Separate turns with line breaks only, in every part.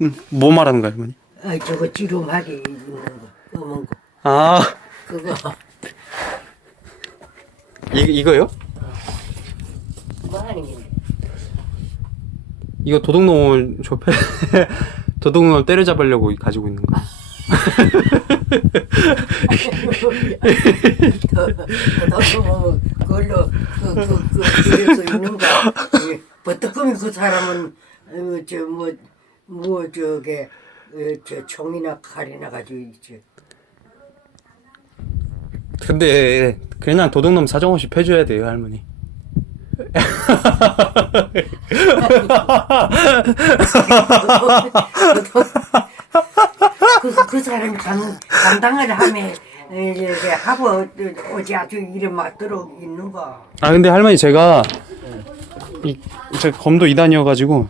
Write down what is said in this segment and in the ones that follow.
음, 뭐 말하는 거야 할머니?
아 저거 찌름하게 있는 거 검은 거
아.
그거.
이, 이거요?
뭐 하는 게?
이거 도둑놈을 좁혀 도둑놈 때려잡으려고 가지고 있는 거.
너도 뭐 그걸로 그그 그래서 있는 거 버뜩금이 그 사람은 어, 저 뭐 뭐 저게 어, 저 총이나 칼이나 가지고 있지
근데 그냥 도둑놈 사정없이 패줘야 돼요 할머니.
그, 그 사람이 감, 감당을 하면 이제 하고 어제 아주 이래 맞도록 있는 거.
아 근데 할머니 제가 이 제가 검도 2단이어가지고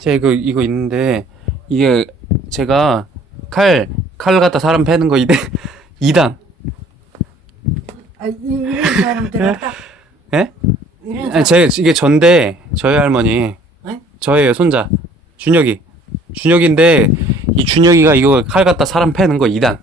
제가 이거 이거 있는데 이게 제가 칼 칼 갖다 사람 패는 거 2대 2단.
아, 이- 이런 사람들은 딱
예?
이런
아니
사람.
제 이게 전데 저희 할머니
네?
저예요 손자 준혁이 준혁인데 이 준혁이가 이거 칼 갖다 사람 패는 거 2단.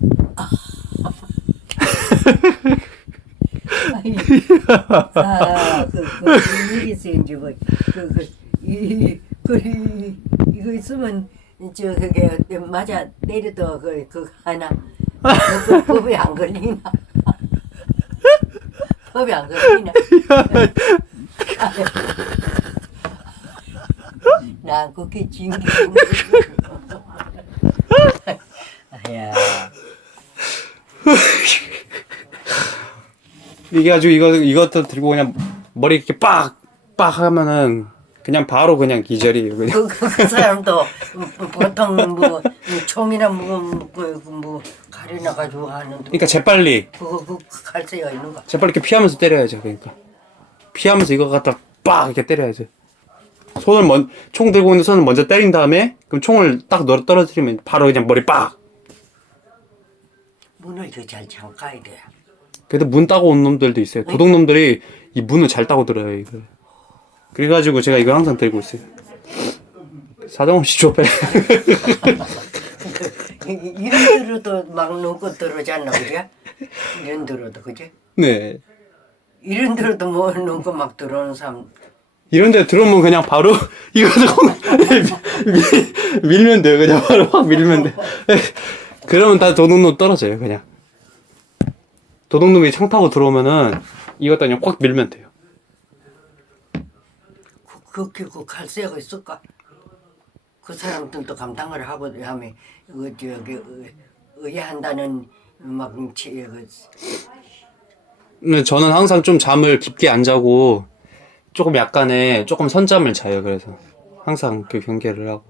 아, 그, 그, 일이 있어, 이제 뭐, 그, 그, 이, 그, 이, 이거 있으면, 저, 그게, 맞아, 때려도, 그, 그, 하나, 그, 그 법이 안 걸리나? 법이 안 걸리나? 나 그렇게 징기고. 아야.
이게 아주 이거 이것도 들고 그냥 머리 이렇게 빡 빡 하면은 그냥 바로 그냥 기절이에요. 그냥.
그, 그, 그 사람도 보통 뭐 총이나 뭐, 뭐, 그, 그 뭐, 가리나 가지고 하는데
그러니까 재빨리
그거 그 칼세가 있는 거.
재빨리 이렇게 피하면서 때려야죠. 그러니까 피하면서 이거 갖다 빡 이렇게 때려야죠. 손을 먼, 총 들고 있는 손을 먼저 때린 다음에 그럼 총을 딱 떨어뜨리면 바로 그냥 머리 빡.
문을 더잘 잠가야 돼.
그래도 문 따고 온 놈들도 있어요. 도둑 놈들이 이 문을 잘 따고 들어요, 이걸. 그래가지고 제가 이걸 항상 들고 있어요. 사정없이 좁혀.
이- 이런 들어도 막 놓고 들어오잖아, 그지? 이런 들어도, 그지?
네.
이런 들어도 뭐 놓고 막 들어오는 사람.
이런 데 들어오면 그냥 바로 이거 밀- 밀면 돼요. 그냥 바로 확 밀면 돼. 그러면 다 도둑놈 떨어져요. 그냥 도둑놈이 창 타고 들어오면은 이것도 그냥 확 밀면 돼요.
그, 그렇게 그 칼세가 있을까? 그 사람들도 감당을 하고 하면, 그, 저기, 의- 의해한다는 막, 치- 그,
저는 항상 좀 잠을 깊게 안 자고 조금 약간의 조금 선잠을 자요. 그래서 항상 그 경계를 하고.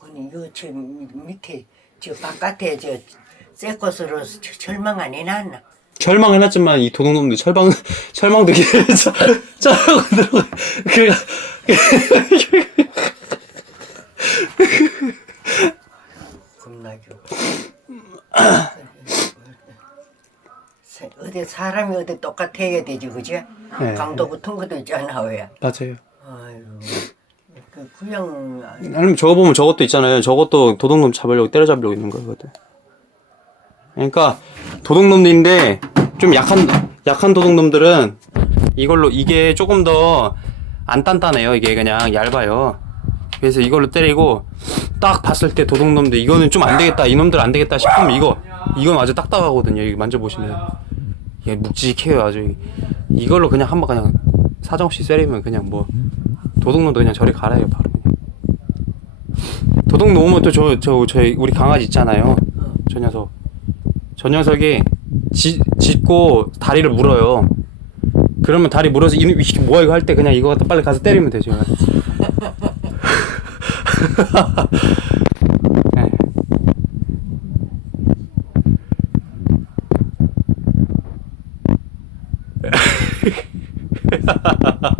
아니 이거 저 밑에 저 바깥에 저새 것으로 절망 안 해놨나?
철망해놨지만 이 도둑놈들 철망 철망도 길에서 짜고 들어가. 그
겁나죠. 어디 사람이 어디 똑같아야 되지 그지?
네.
강도 같은 것도 있잖아 왜?
맞아요.
아유 그 그냥
아니면 저거 보면 저것도 있잖아요. 저것도 도둑놈 잡으려고 때려잡으려고 있는 거거든. 그러니까 도둑놈들인데 좀 약한 약한 도둑놈들은 이걸로 이게 조금 더 안 단단해요. 이게 그냥 얇아요. 그래서 이걸로 때리고 딱 봤을 때 도둑놈들 이거는 좀 안 되겠다. 이놈들 안 되겠다 싶으면 이거 이건 아주 딱딱하거든요. 이거 만져보시면 이게 묵직해요. 아주 이걸로 그냥 한번 그냥 사정없이 때리면 그냥 뭐 도둑놈도 그냥 저리 갈아요. 바로. 도둑 놓으면 또 저 저 저희 우리 강아지 있잖아요. 저 녀석. 저 녀석이 지, 짚고 다리를 물어요. 그러면 다리 물어서 이, 이 뭐야 이거 할 때 그냥 이거 갖다 빨리 가서 때리면 되죠. 네.